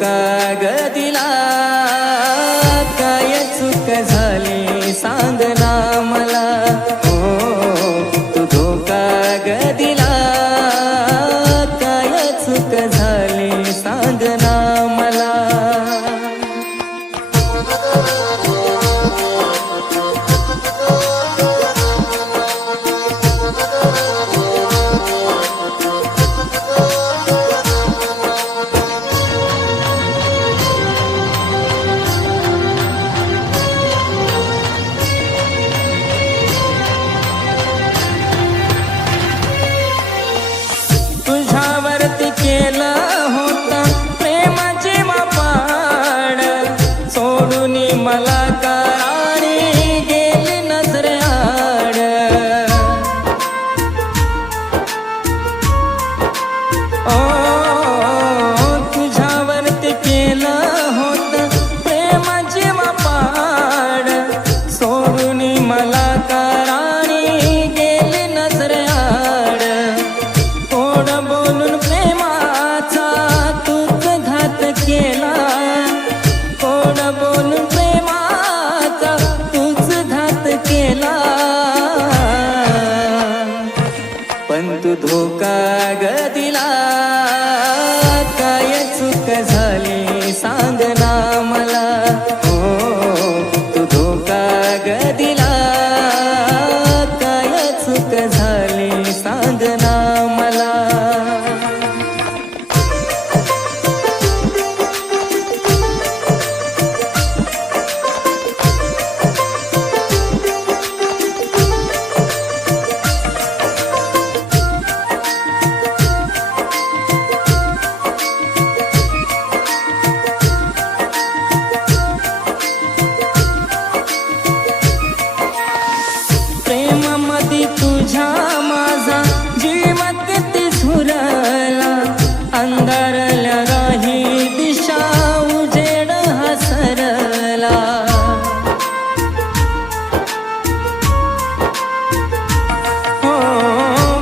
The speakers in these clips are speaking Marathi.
धोका ग दिला, काय चूक झाली सांग ना मला. हो तू धोका ग दिला, काय चूक झाली सांग ना मला. तुझ्यावरती केलं होतं प्रेमाची मापाड, सोडून मला करारी गेली नजरेआड. ओ तुझ्यावरती केलं होतं प्रेमाची मापाड, सोडून मला करारी गेली नजरेआड. कोण बोलून प्रेमाचा तूच घात केला, कोण बोलून प्रेमाचा तूच घात केला. पण तू धोका ग दिला, काय चूक झाली सांग ना मला. हो तू धोका ग दिला, काय चूक झाली सांग ना मला. प्रेमामध्ये तुझ्या माझा जीव किती झुरला, अंधारल्या राही दिशा उजेड हसरला. हो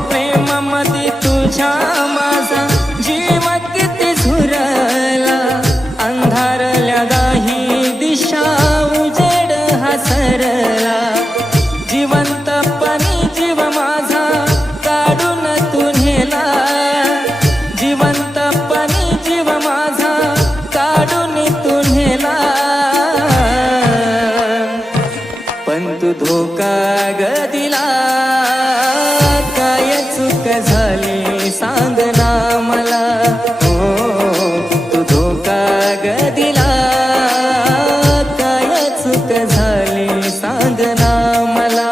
प्रेमामध्ये तुझ्या माझा जीव किती झुरला, अंधारल्या राही दिशा उजेड हसरला. जिवंतपणी जीव माझा काढून तू नेला, जिवंतपणी जीव माझा काढून तू नेला. पण तू धोका ग दिला, काय चूक झाली सांग ना मला. हो तू धोका ग दिला, काय चूक झाली सांग ना मला.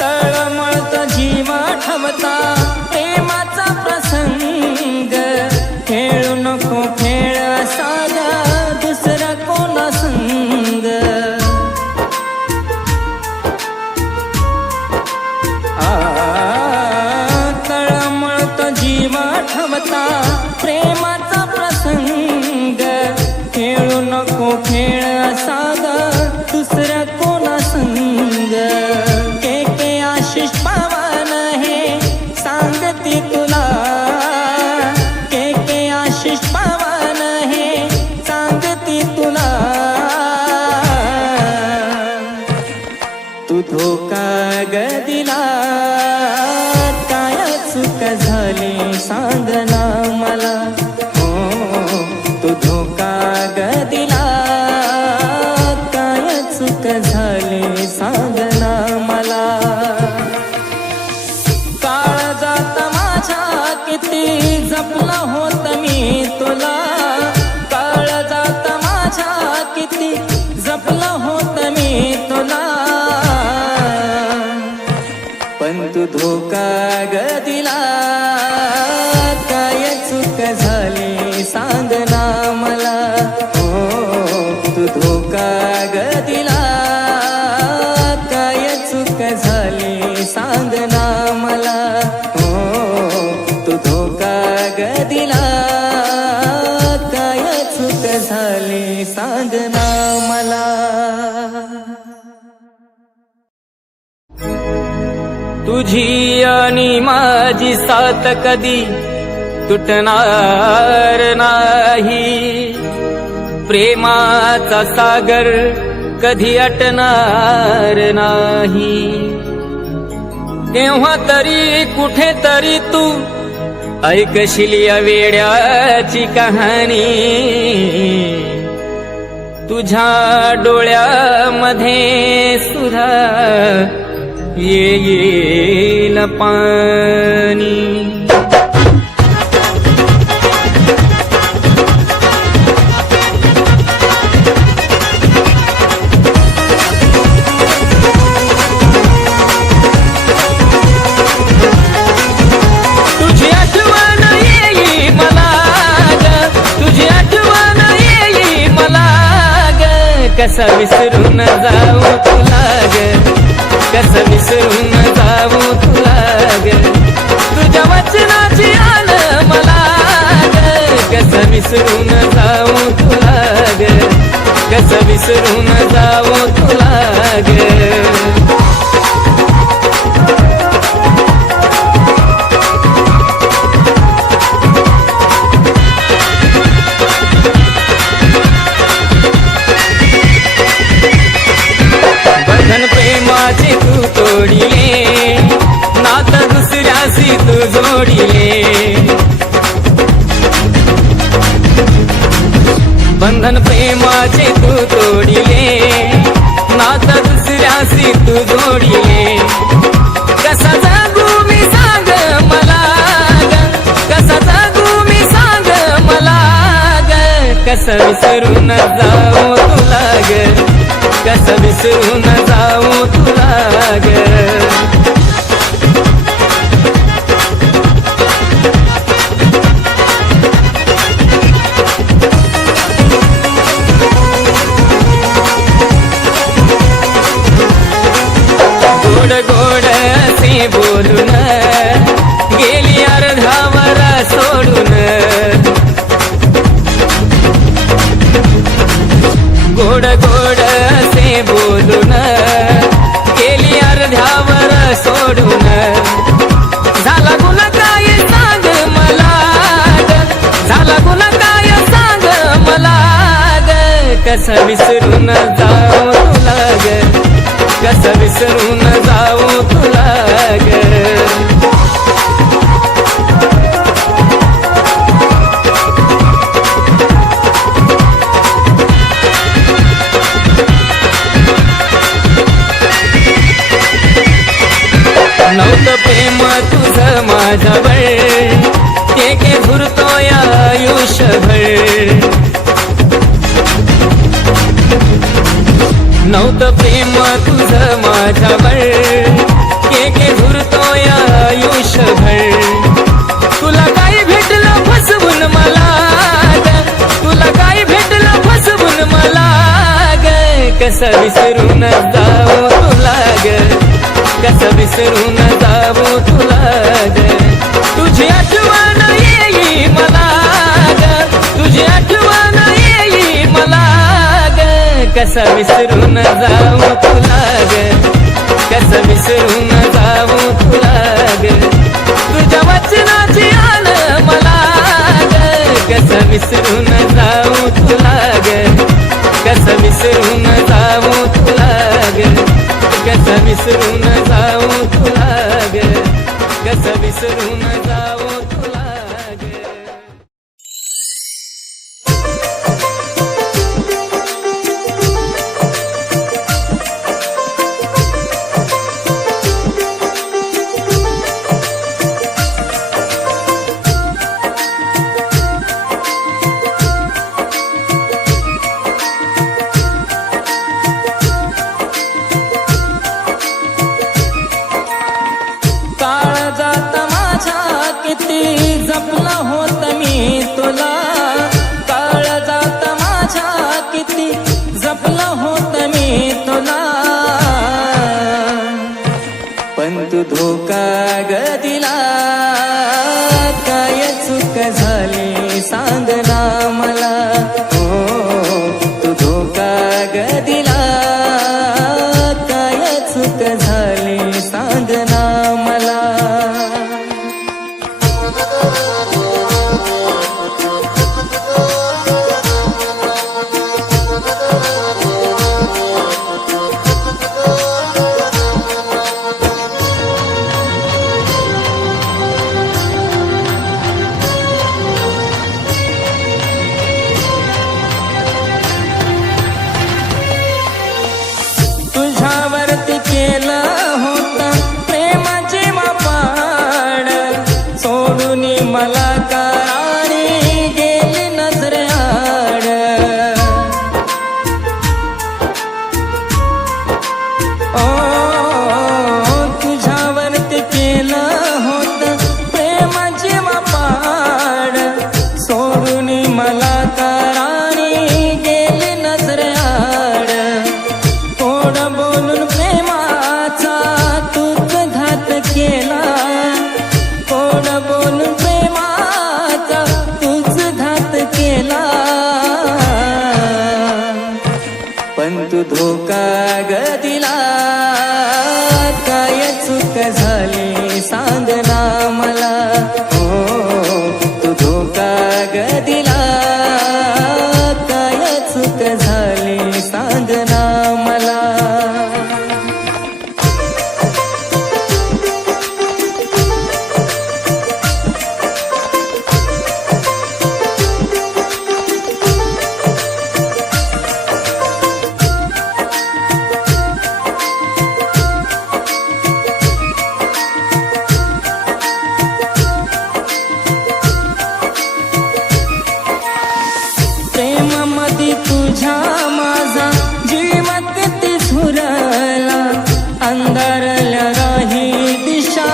तळमळत जीव ठमता प्रेमाचा प्रसंग, खेळू नको खेळ साधा दुसरा कोणा संग. तळमळत जीव ठमता प्रेमाचा प्रसंग, खेळू नको खेळ साधा दुसरा कोणा संग. के आशिष पावन हे सांगते तुला, के आशिष पावन हे सांगते तुला. तू धोका ग दिला, काय चूक झाली सांग ना मला. हो तू धोका ग दिला, काय चूक झाली सांग ना मला. काळजात माझ्या किती जपला होत मी तुला, काळजात माझ्या किती जपला होत मी तुला. पण तू धोका ग दिला, काय चूक झाली सांग ना मला. हो तू धोका ग दिला, साथ कधी तुटणार नाही, प्रेमाचा सागर कधी अटणार नाही. तेव्हा तरी कुठेतरी तू ऐकशील या वेड्याची कहाणी, तुझ्या डोळ्यामध्ये सुद्धा येईल पाणी. तुझी आठवण येईल मला ग, तुझी आठवण येईल मला ग, कसा विसरून जाऊ तुला ग, कसं विसरून जाऊ तुला ग, तुझ्या वचनाची आण मला ग, कसं विसरून जाऊ तुला ग, कसं विसरून जाऊ तुला ग. बंधन प्रेमाचे तू तोडिले, नातं दुसऱ्याशी तू जोडिले. बंधन प्रेमाचे तू तोडिले, नातं दुसऱ्याशी तू जोडिले. कसा जगू मी सांग मला ग, कसा जगू मी सांग मला ग, कसं विसरून जाऊ तुला ग, कसं विसरून जाऊ तुला ग. गोड गोड असे बोलून गेली अर्धावर सोडून, गोड गोड असे बोलून गेली अर्ध्यावर सोडून. झाला गुन्हा काय सांग मला ग, झाला गुन्हा काय सांग मला ग, कसं विसरून जाऊ तुला ग, कसं विसरून जाऊ तुला ग. नव्हतं प्रेम तुझं माझ्यावर, के झुरतोय आयुष्यभर. नव्हतं प्रेम तुझं माझ्यावर, के झुरतोय आयुष्यभर. तुला काय भेटलं फसवून मला ग, तुला काय भेटलं फसवून मला ग, कसं विसरून जाऊ तुला ग, कसं विसरून जाऊ तुला ग. तुझी आठवण येईल मला ग, तुझी आठवण येईल मला ग, कसं विसरून जाऊ तुला ग, कसं विसरून जाऊ तुला ग. तुझ्या वचनाची आण मला ग, कसं विसरून जाऊ तुला ग, कसं विसरून जाऊ तुला ग, कसं विसरून जाऊ तुला ग, कसं विसरून जाऊ तुला ग. मला करारी गेली नजरेआड. ओ तुझ्यावरती केलं होत प्रेम जीवापाड. सोडून मला करारी गेली नजरेआड. कोड बोलून प्रेमाचा तूच घात केला. कोड बोलून प्रेमाचा तूच घात केला. पण तू धोका ग दिला. काय चूक झाली सांग ना मला. हो तू धोका ग दिला. काय चूक झाली सांग ना मला. प्रेमामध्ये तुझ्या माझा जीव किती झुरला. अंधारल्या राही दिशा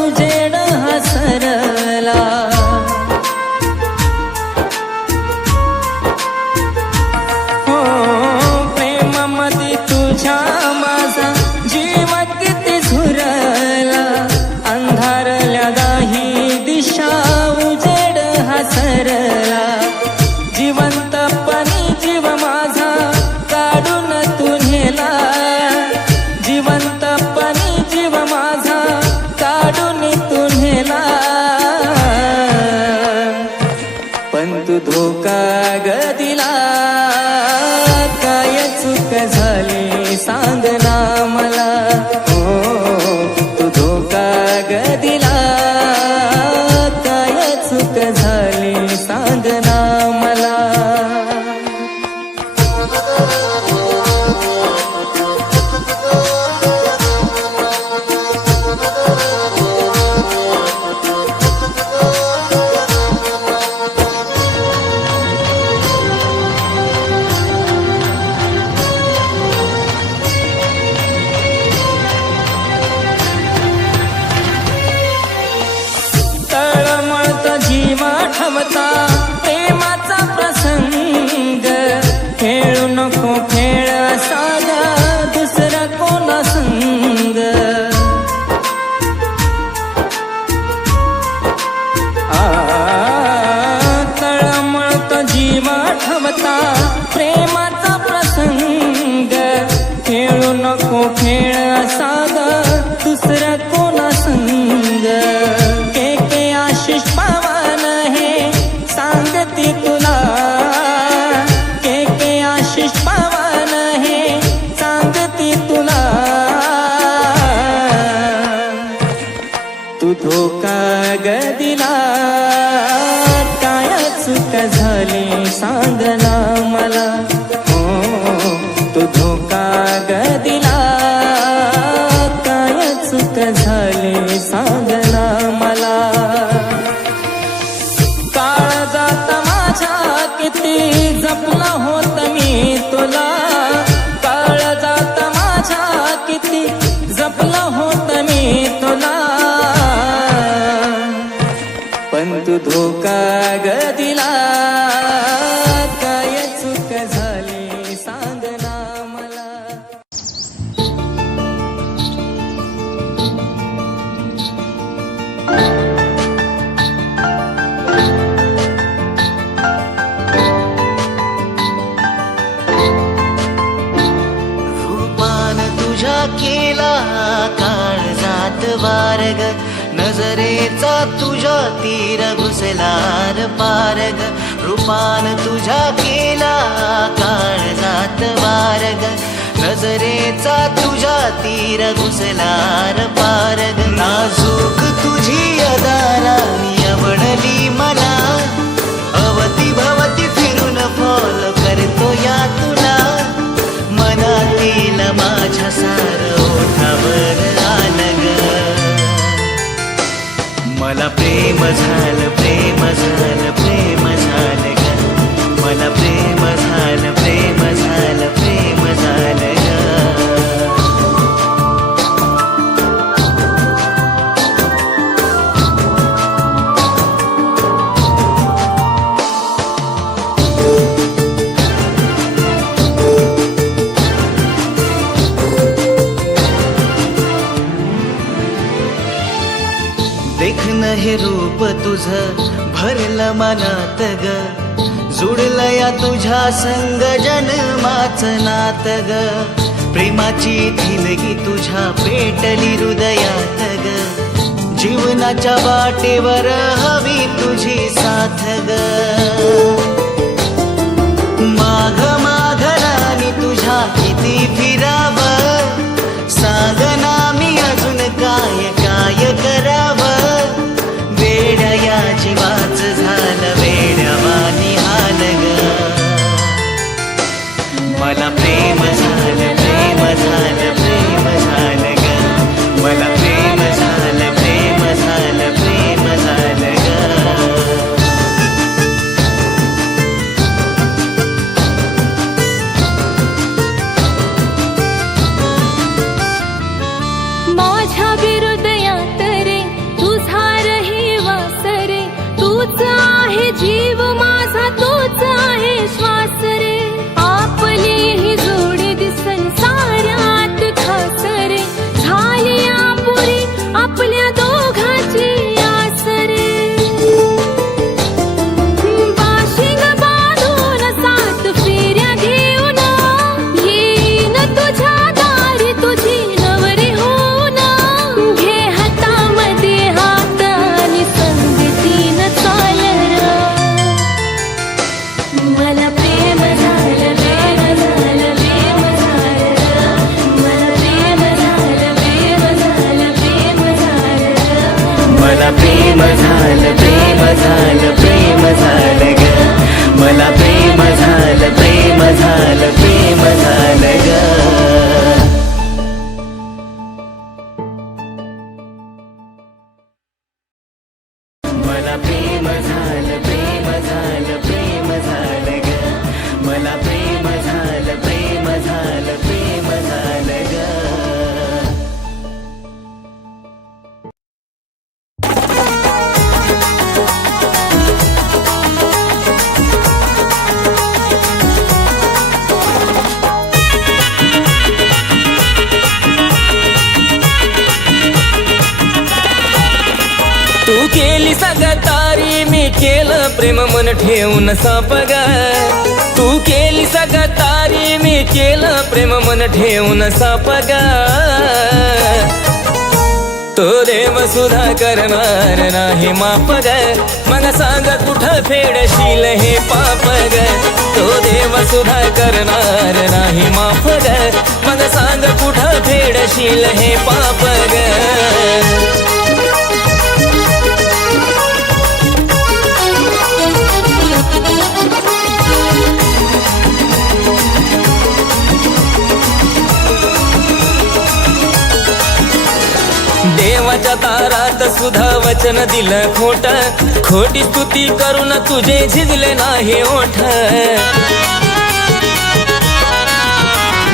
उजेड हसरला. हो प्रेमामध्ये तुझ्या माझा जीव किती झुरला. अंधारल्या राही दिशा उजेड हसरला. जिवंतपणी जीव माझा काढून तू नेला. जिवंतपणी जीव माझा काढून तू नेला. पण तू धोका ग दिला. काय चूक झाली सांग ना मला. हो तू धोका ग दिला. काय चूक झाली सांग ना मला. तळमळत जीव ठवता प्रेमाचा प्रसंग. खेळू नको खेळ साधा दुसरा कोणा संग. तळमळत जीव ठवता प्रेमाचा प्रसंग. खेळू नको खेळ साधा दुसरा कोणा संग. के आशिष पवन हे सांगते तुला. के आशिष पवन हे सांगते तुला. तू धोका ग दिला. काय चूक झाली सांग ना मला. हो तू धोका ग दिला. काय चूक झाली सांग ना मला. काळजात माझ्या किती जपला होत मी तुला. काळजात माझ्या किती जपला होत मी तुला. पण तू धोका ग दिला. काय चूक झाली सांग ना मला. रूपान तुझ्या केला काळजात वारग. नजरेचा तुझ्या तीर घुसलार पारग. रूपान तुझ्या केला काळजात वारग. नजरेचा तुझ्या तीर घुसलार पारग. नाजूक तुझी अदारानी आवडली मला. अवती भवती फिरून फॉलो करतो या तुला. मनातील माझ्या सार ओठावर आलं ग. मला प्रेम झालं प्रेम झालं प्रेम झालं ग मला प्रेम झालं प्रेम झालं प्रेम झालं ग देखन हे रूप तुझं भरलं मनात ग जुडलं या तुझ्या संग जन्माचं नात ग प्रेमाची थिलगी तुझ्या पेटली हृदयात ग जीवनाच्या वाटेवर हवी तुझी साथ ग माघ माघ राणी तुझ्या किती फिरावं सांग ना मी अजून काय काय करावं वेड्या या जीवाच झालं वेड्यावानी हाल ग मला प्रेम झालं प्रेम झालं प्रेम झालं ग मला प्रेम झालं प्रेम झालं प्रेम झालं ग माझ्या हृदयात रे तुझा रहिवास रे तूच आहे जीव माझा तूच आहे श्वास रे आपली ही जोडी दिसन साऱ्यात खास रे झाली आपुरी आपल्या दोघांची आस रे बाशिंग बांधून सात फेऱ्या घेऊन येईन तुझ्या दारी तुझी नवरी होऊन घे हातामध्ये हात आणि संगतीन चाल मला प्रेम झालं प्रेम झालं प्रेम झालं मला प्रेम झालं प्रेम झालं प्रेम झालं मला प्रेम झालं प्रेम झालं प्रेम झालं ग मला प्रेम झालं प्रेम झालं प्रेम झालं ग मला प्रेम झालं प्रेम झालं प्रेम झालं ग मला प्रेम झालं प्रेम झालं प्रेम झालं ग तू केली सगतारी मी केलं प्रेम मन ठेवून सापग तू केली सगतारी मी केलं प्रेम मन ठेवून सापग तो देव सुद्धा करणार नाही माफ ग मग सांग कुठं फेडशील हे पाप ग तो देव सुद्धा करणार नाही माफ ग मग सांग कुठं फेडशील हे पाप ग देवाच्या दारात सुद्धा वचन दिलं खोट खोटी स्तुती करून तुझे झिजले नाही ओठ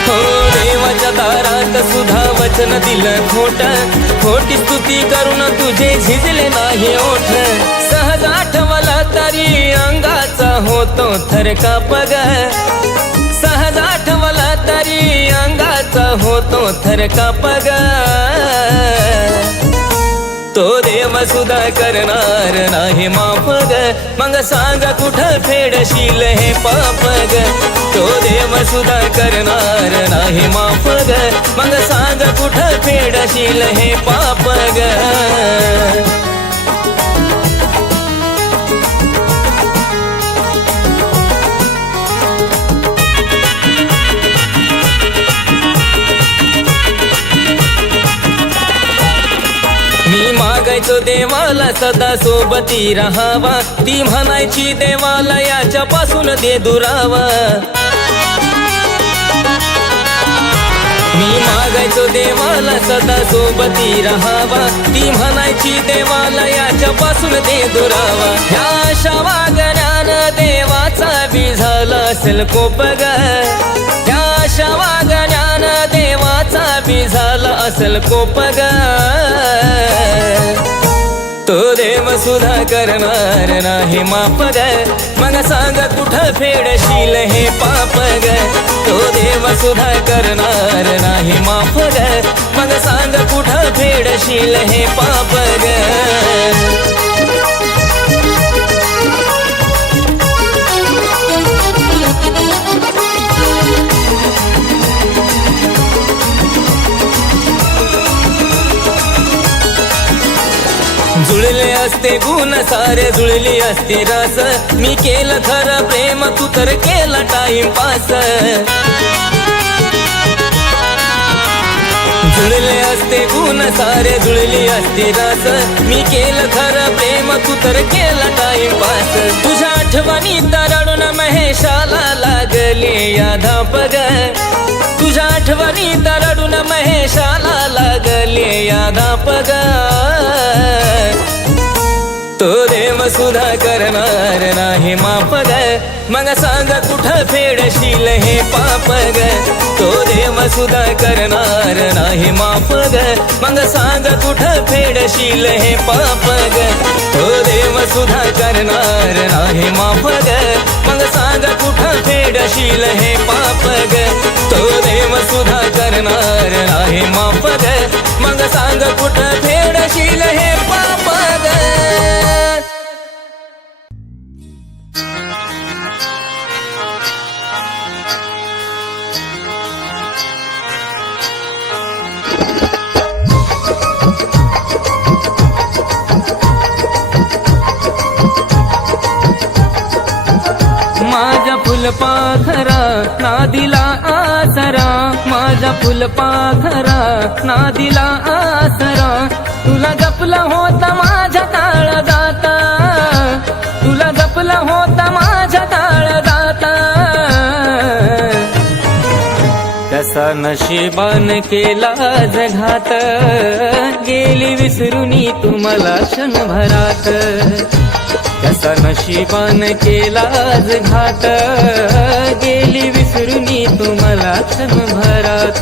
हो देवाच्या दारात सुद्धा वचन दिलं खोट खोटी स्तुती करून तुझे झिजले नाही ओठ सहज आठवला तरी अंगाचा होतो थरकाप ग सहज आठवला तरी अंगाचा होतो थरकाप ग तो देव सुद्धा करणार नाही माफ ग मग सांग कुठं फेडशील हे पाप ग तो देव सुद्धा करणार नाही माफ ग मग सांग कुठं फेडशील हे पाप ग मी मागायचो देवाला सदा सोबती राहावा ती म्हणायची देवाला याच्यापासून दे दुरावा मी मागायचो देवाला सदा सोबती राहावा, ती म्हणायची देवाला याच्यापासून दे दुरावा. ह्या अशा वागण्यानं देवाचा बी झाला असेल कोप ग, ह्या अशा वागण्यानं देवाचा बी झाला असेल कोप ग. तो देव सुद्धा करणार नाही माफ ग, मग सांग कुठं फेडशील हे पाप ग. तो देव सुद्धा करणार नाही माफ ग, मग सांग कुठं फेडशील हे पाप ग. जुळले असते गुण सारे जुळली असते रस, मी केलं खरं प्रेम तू तर केला टाइमपास. जुळले असते गुण सारे जुळली असते रस, मी केलं खरं प्रेम तू तर केला टाइमपास. तुझ्या आठवणी रडून महेशाला लागले या धाप ग, तुझ्या आठवणी रडून महेशाला लागले या धाप ग. तो देव सुद्धा करणार नाही माफ ग, मग सांग कुठं फेडशील हे पाप ग. तो देव सुद्धा करणार नाही माफ ग, मग सांग कुठं फेडशील हे पाप ग. तो देव सुद्धा करणार नाही माफ ग, मग सांग कुठं फेडशील हे पाप ग. तो देव सुद्धा करणार नाही माफ ग, मग सांग कुठं फेडशील हे पाप ग. माझ्या फुलपाखरा नादिला आसरा, माझ्या फुलपाखरा नादिला आसरा. तुला जपला होता माझ्या ताळ दाता, तुला जपला होता माझ्या ताळ दाता. कसा नशिबान केला जघात, गेली विसरुनी तुम्हाला क्षणभरात. कसा नशिबान केला घात, गेली विसरुनी तुम्हाला क्षणभरात.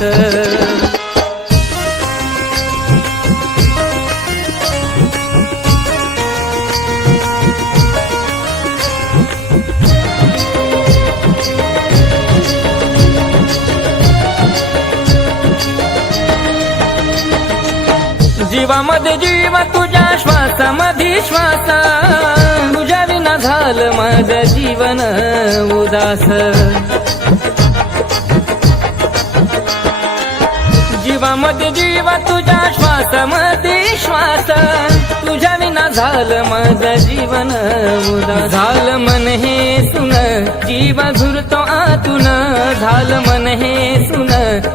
जीवामध्ये जीव तुझ्या श्वासामध्ये श्वास, तुझ्या विना झालं माझं जीवन उदास. जीवामध्ये जीव तुझ्या श्वासामध्ये श्वास, तुझ्या विना झालं माझं जीवन उदास. झालं मन हे सुन जीव झुरतो आतून, झालं मन हे सुन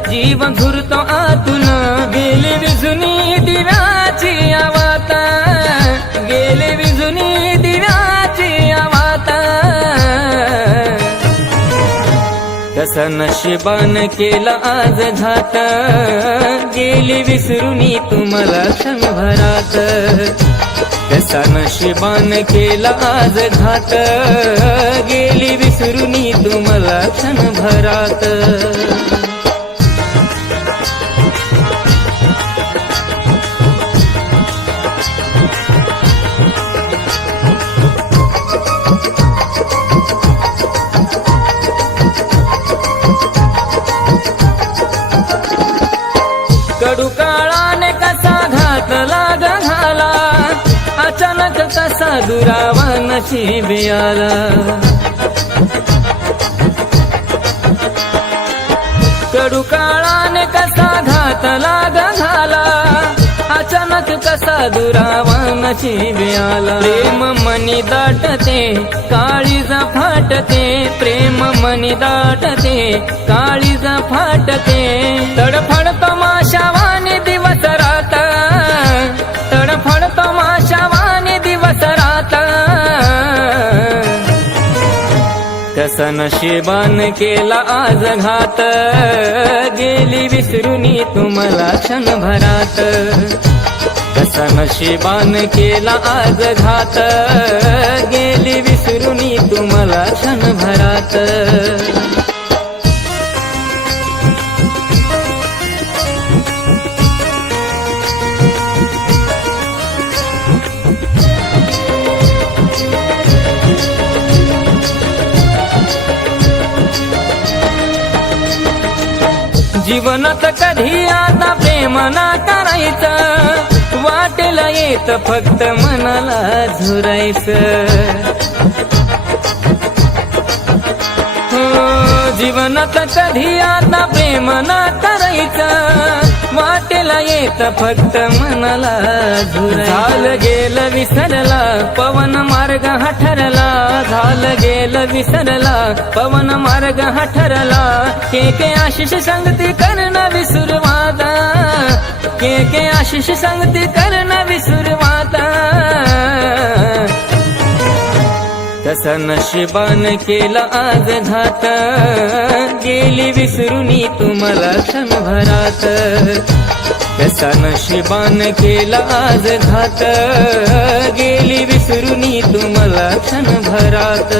जीव झुरतो आतून. गेली विजुनी दिव्याची आवाता, गेले विजुनी दिव्याची आवाता. कसा नशिबान केला आज घात, गेली विसरुनी तुम्हाला क्षणभरात. कसा नशिबान केला आज घात, गेली विसरुनी तुम्हाला क्षणभरात. कडू काळाने कसा घात लाग घाला, अचानक कसा दुरावा नशीब आला. कडू काळाने कसा घात लाग घाला, अचानक कसा दुरावा नशीब आला. प्रेम मनी दाटते काळीजा फाटते, प्रेम मनी दाटते काळीजा फाटते. तडफड तमाशावाने दिवस रात, तडफड तमाशावाने दिवस रात. कसा नशिबान केला आज घात, गेली विसरूनी तुम्हाला क्षणभरात. कसा नशिबान केला आज घात, गेली विसरूनी तुम्हाला क्षणभरात. जीवनात कधी आता प्रेम ना करायचं, वाटेल येत फक्त मनाला झुरायचं. जीवनात कधी आता प्रेम ना करायचं, वाटेल येत फक्त मनाला झुरायचं. झालं गेलं विसरला पवन मार्ग हा ठरला, झालं गेलं विसरला पवन मार्ग हा ठरला. के आशिष संगती करण विसुरवाता, के आशिष संगती करण विसुरवाता. कसा नशिबान केला आज घात, गेली विसरूनी तुम्हाला क्षणभरात. कसा नशिबान केला आज घात, गेली विसरूनी तुम्हाला क्षणभरात.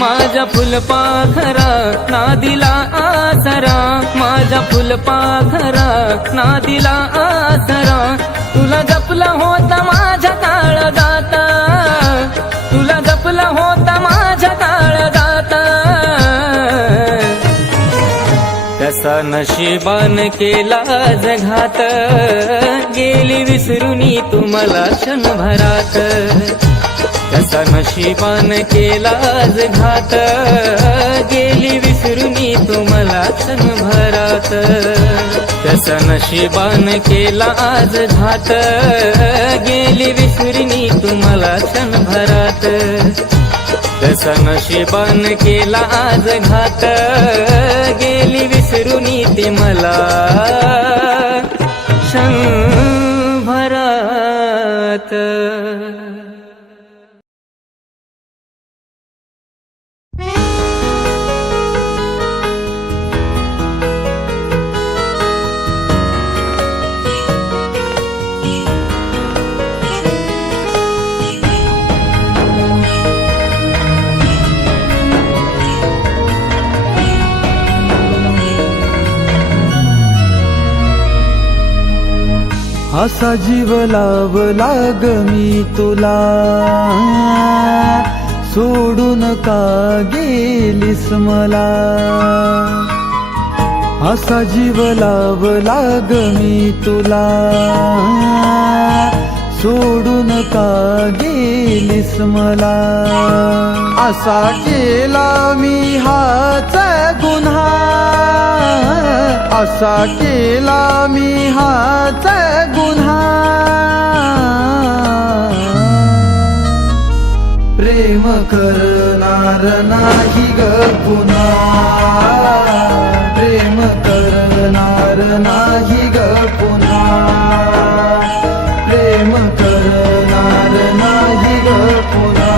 माझ्या फुलपाखरा ना दिला आसरा, माझ्या फुलपाखरा ना दिला आसरा. तुला जपला होता माझ्या काळजात, तुला जपला होता माझ्या काळजात. कसा नशिबान केला आज घात, गेली विसरूनी तुम्हाला क्षणभरात. कसा नशिबान केला आज घात, गेली विसरूनी तुम्हाला क्षणभरात. कसा नशिबान केला आज घात, गेली विसरूनी तुम्हाला क्षणभरात. कसा नशिबान केला आज घात, गेली विसरूनी ती मला क्षणभरात. असा जीव लावला ग मी तुला, सोडून का गेलीस मला. असा जीव लावला ग मी तुला, सोडून का गेलीस मला. असा केला मी हाच गुन्हा, असा केला मी हाच गुन्हा. प्रेम करणार नाही ग पुन्हा, प्रेम करणार नाही ग पुन्हा. प्रेम करणार नाही ग पुन्हा,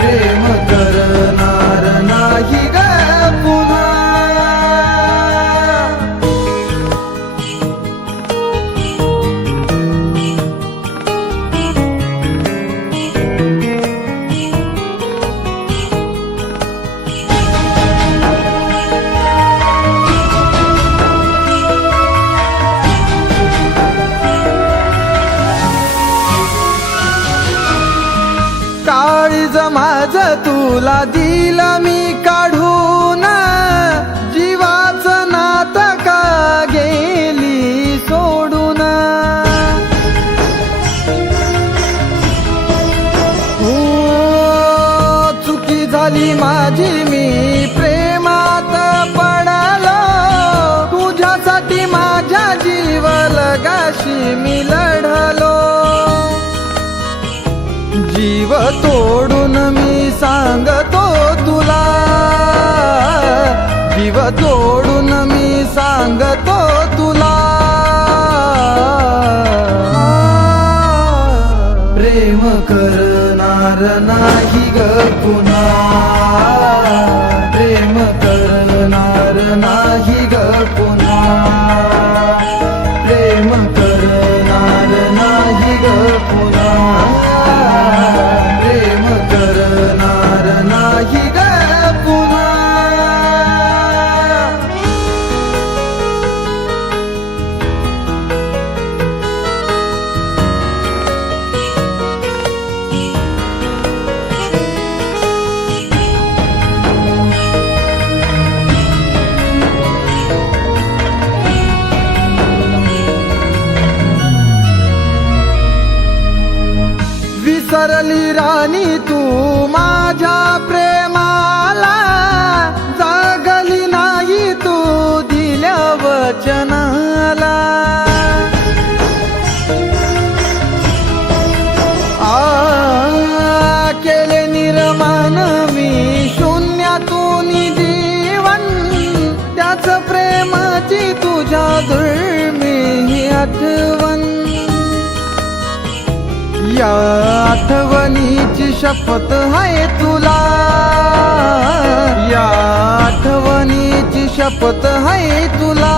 प्रेम करणार नाही ग पुन्हा. काळीज माझं तुला दिलं मी काढून, जीवाचं नातं का गेली सोडून. हो चुकी झाली माझी, मी प्रेमात पडालो. तुझ्यासाठी माझ्या जीव लगाशी मी लढलो. जीव तोडून मी सांगतो तुला, जीव तोडून मी सांगतो तुला. प्रेम करणार करणार नाही ग पुन्हा प्रेम करणार नाही ग पुन्हा प्रेम करणार नाही ग पुन्हा प्रेम करणार नाही ग पुन्हा विसरली राणी तू माझ्या प्रेमाला जागली नाही तू दिल्या वचनाला केले निर्माण मी शून्यातून जीवन त्याच प्रेमाची तुझ्या दुर्मिळ आठवण या आठवणीची शपथ आहे तुला या आठवणीची शपथ आहे तुला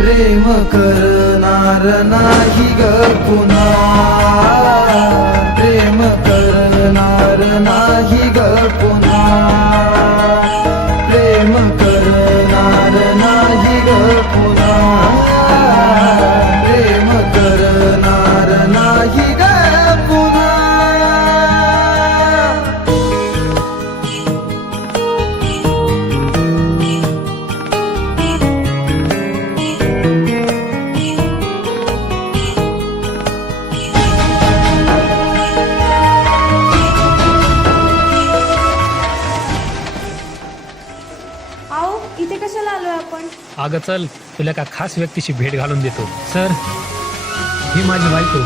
प्रेम करणार नाही ग पुन्हा प्रेम करणार नाही ग पुन्हा प्रेम करणार नाही ग पुन्हा प्रेम करणार नाही ग पुन्हा आओ इथे कशाला आलोय आपण? अगं चल तुला एका खास व्यक्तीशी भेट घालून देतो. सर ही माझी बायको.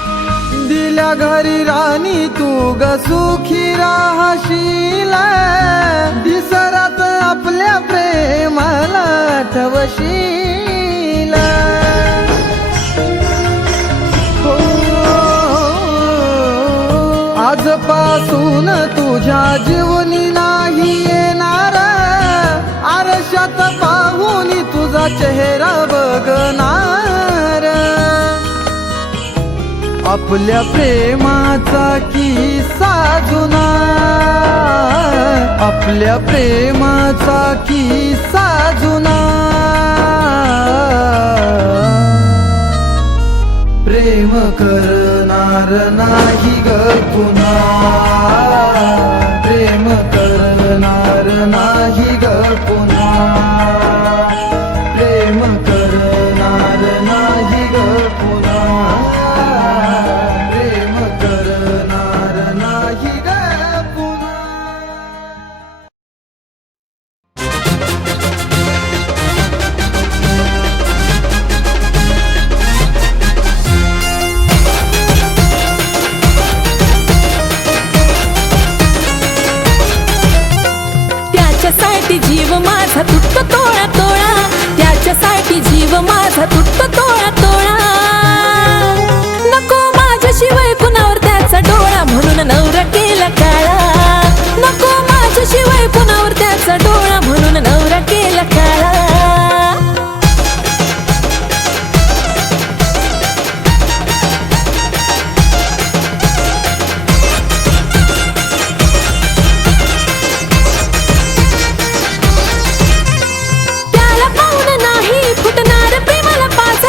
दिल्या घरी राणी तू ग सुखी राहशील दिसरात आपल्या प्रेमाला ठवशील हो आजपासून तुझ्या जीवनी नाही येणार आरशात पाहून तुझा चेहरा बघणार आपल्या प्रेमाचा किस्सा जुना आपल्या प्रेमाचा किस्सा जुना प्रेम करणार नाही ग पुन्हा प्रेम करणार नाही ग पुन्हा प्रेम करणार नाही ग पुन्हा प्रेम करणार नाही ग पुन्हा त्याच्यासाठी जीव माझा तुटतो तोळा तोळा त्याच्यासाठी जीव माझा तुटतो तोळा तोळा नको माझ्याशिवाय कुणावर त्याचा डोळा म्हणून नवरा केला काळा नको माझ्याशिवाय कुणावर त्याचा डोळा म्हणून नवरा केला काळा त्याला पाहून नाही फुटणार प्रेमाला पाज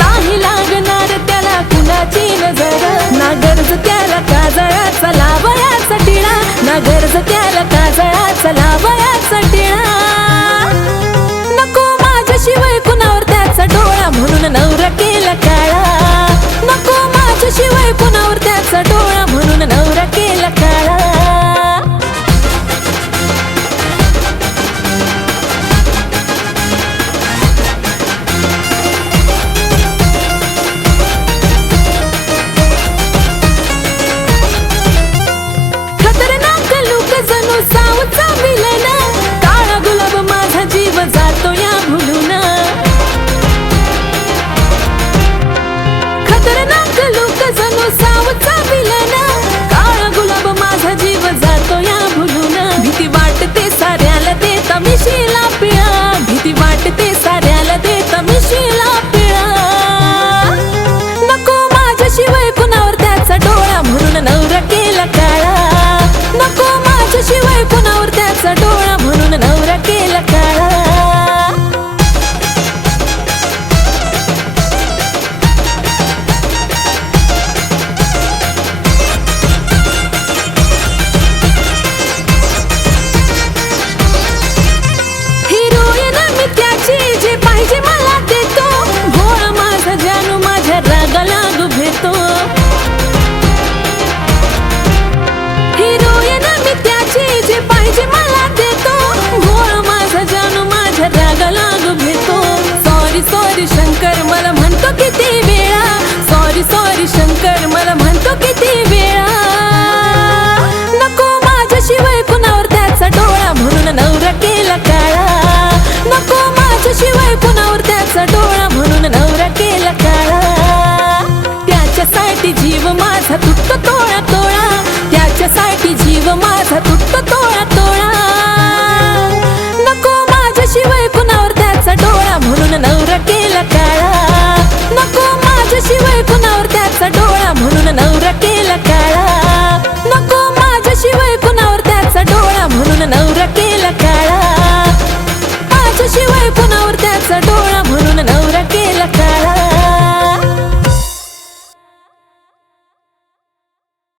नाही लागणार त्याला कुणाची नजर ना गरज त्याला काजळाचा लावयाचा टिळा ना गरज त्याला काजळाचा लावयाचा टिळा नको माझ्याशिवाय कुणावर त्याचा डोळा म्हणून नवरा केला काळा नको माझ्याशिवाय कुणावर त्याचा डोळा म्हणून नवरा केला काळा खतरनाक त्याचा डोळा